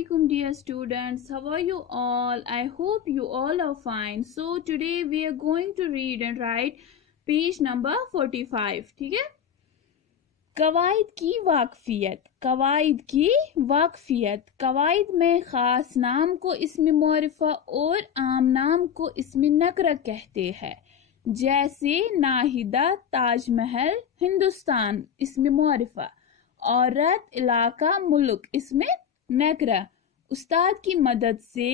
Assalamualaikum dear students, how are you all? I hope you all are fine. So today we are going to read and write page number 45. ठीक है? कवायद की वाकफियत, कवायद की वाकफियत। कवायद में खास नाम को इस्म मुअर्रफा और आम नाम को इस्म नकरा कहते हैं। जैसे नाहिदा, ताजमहल, हिंदुस्तान इस्म मुअर्रफा, औरत, इलाका, मुल्क इसमें नकरा। उस्ताद की मदद से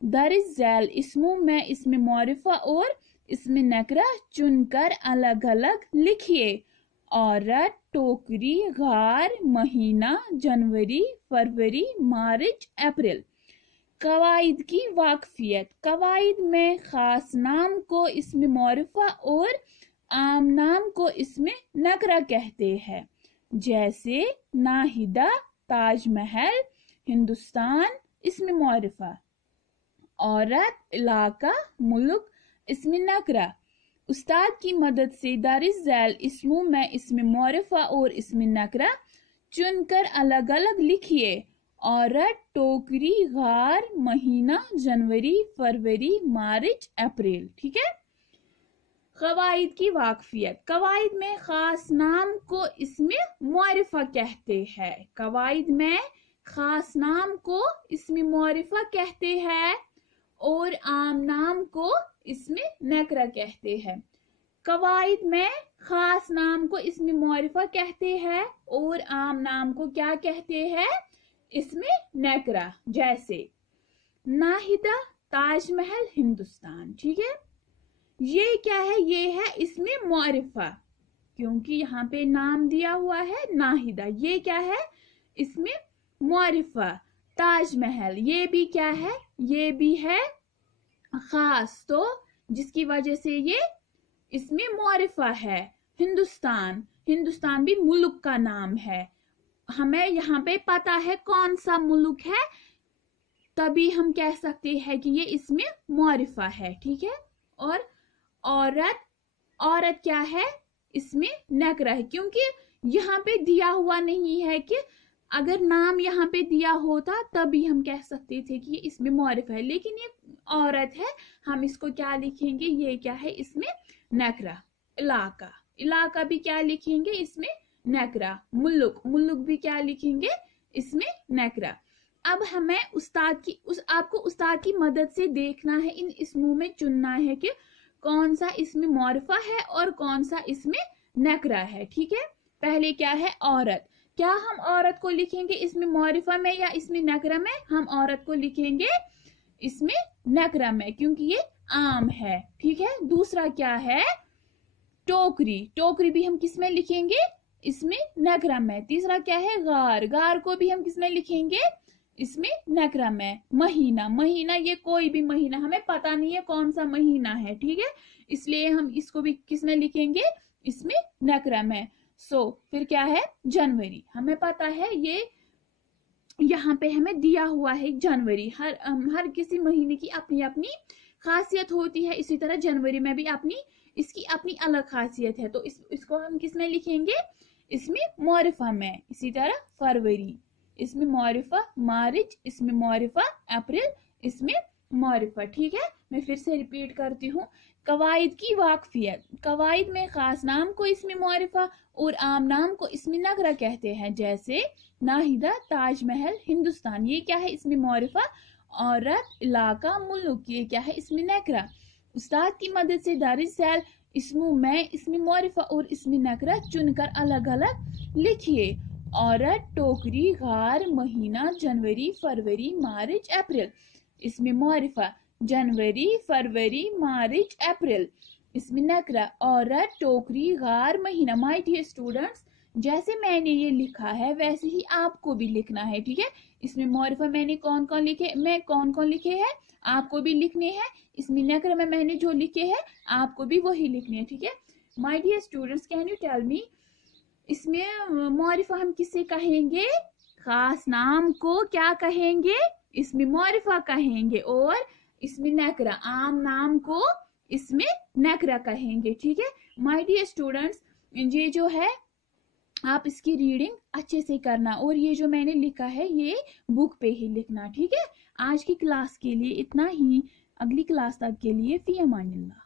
दरिज झैल इस्मों में इसमें मुअर्रफा और इसमें नकरा चुनकर अलग अलग लिखिए। औरत, टोकरी, गार, महीना, जनवरी, फरवरी, मार्च, अप्रैल। कवायद की वाकफियत, कवायद में खास नाम को इसमें मुअर्रफा और आम नाम को इसमें नकरा कहते हैं। जैसे नाहिदा, ताजमहल, हिंदुस्तान इसमें मुअर्रफा, औरत, इलाका, मुल्क इसमें नकरा। उस्ताद की मदद से दरिज झैल इस्मों में इसमें मुअर्रफा और इसमें नकरा चुनकर अलग अलग लिखिए। औरत, टोकरी, गार, महीना, जनवरी, फरवरी, मार्च, अप्रैल। ठीक है। कवायद की वाकफियत, कवायद में खास नाम को इसमें मुअर्रफा कहते हैं। कवायद में खास नाम को इसमें मुअर्रफा कहते हैं और आम नाम को इसमें नकरा कहते हैं। कवायद में खास नाम को इसमें मुअर्रफा कहते हैं और आम नाम को क्या कहते हैं? इसमें नकरा। जैसे नाहिदा, ताजमहल, हिंदुस्तान। ठीक है। ये क्या है? ये है इसमें मुअर्रफा, क्योंकि यहाँ पे नाम दिया हुआ है नाहिदा। ये क्या है? इसमें मुअर्रफा। ताजमहल ये भी क्या है? ये भी है खास, तो जिसकी वजह से ये इसमें मुअर्रफा है। हिंदुस्तान, हिंदुस्तान भी मुल्क का नाम है। हमें यहाँ पे पता है कौन सा मुल्क है, तभी हम कह सकते हैं कि ये इसमें मुअर्रफा है। ठीक है। और औरत, औरत क्या है? इसमें नकरा है, क्योंकि यहाँ पे दिया हुआ नहीं है। कि अगर नाम यहाँ पे दिया होता तभी हम कह सकते थे कि ये इसमें मुअर्रफा है, लेकिन ये औरत है, हम इसको क्या लिखेंगे? ये क्या है? इसमें नकरा। इलाका, इलाका भी क्या लिखेंगे? इसमें नकरा। मुल्क, मुल्क भी क्या लिखेंगे? इसमें नकरा। अब हमें आपको उस्ताद की मदद से देखना है, इन इसमों में चुनना है कि कौन सा इसमें मुअर्रफा है और कौन सा इसमें नकरा है। ठीक है। पहले क्या है? औरत। क्या हम औरत को लिखेंगे इसमें मुअर्रफा में या इसमें नकरा में? हम औरत को लिखेंगे इसमें नकरा में, क्योंकि ये आम है। ठीक है। दूसरा क्या है? टोकरी, टोकरी भी हम किस में लिखेंगे? इसमें नकरा में। तीसरा क्या है? गार, गार को भी हम किस में लिखेंगे? इसमें नकरा में। महीना, महीना ये कोई भी महीना, हमें पता नहीं है कौन सा महीना है। ठीक है। इसलिए हम इसको भी किस में लिखेंगे? इसमें नकरा में। फिर क्या है? जनवरी, हमें पता है ये यहाँ पे हमें दिया हुआ है जनवरी। हर किसी महीने की अपनी अपनी खासियत होती है, इसी तरह जनवरी में भी इसकी अपनी अलग खासियत है। तो इसको हम किस में लिखेंगे? इसमें मुअर्रफा में। इसी तरह फरवरी, इसमें मुअर्रफा। मार्च, इसमें मुअर्रफा। अप्रैल, इसमें मुअर्रफा। ठीक है। मैं फिर से रिपीट करती हूँ। कवायद की वाकफियत, कवायद में खास नाम को इसमें मुअर्रफा और आम नाम को इसमें नकरा कहते हैं। जैसे नाहिदा, ताजमहल, हिंदुस्तान ये क्या है? इसमें मुअर्रफा। औरत, इलाका, मुल्क ये क्या है? इसमें नकरा। उस्ताद की मदद से दरिज झैल इसमों में इसमें मुअर्रफा और इसमें नकरा चुनकर अलग अलग लिखिए। औरत, टोकरी, गार, महीना, जनवरी, फरवरी, मार्च, अप्रैल इसमें मुअर्रफा। जनवरी, फरवरी, मार्च, अप्रैल इसमें नकरा। औरत, टोकरी, गार, महीना। माय डियर स्टूडेंट्स, जैसे मैंने ये लिखा है वैसे ही आपको भी लिखना है। ठीक है। इसमें मुअर्रफा मैं कौन कौन लिखे हैं आपको भी लिखने हैं। इसमें नकरा में मैंने जो लिखे हैं आपको भी वही लिखने हैं। ठीक है। My dear students, can you tell me, इसमें मुअर्रफा हम किसे कहेंगे? खास नाम को क्या कहेंगे? इसमें मुअर्रफा कहेंगे। और इसमें नकरा, आम नाम को इसमें नकरा कहेंगे। ठीक है। माय डियर स्टूडेंट्स, ये जो है आप इसकी रीडिंग अच्छे से करना, और ये जो मैंने लिखा है ये बुक पे ही लिखना, ठीक है। आज की क्लास के लिए इतना ही, अगली क्लास तक के लिए फी अमानिल्लाह।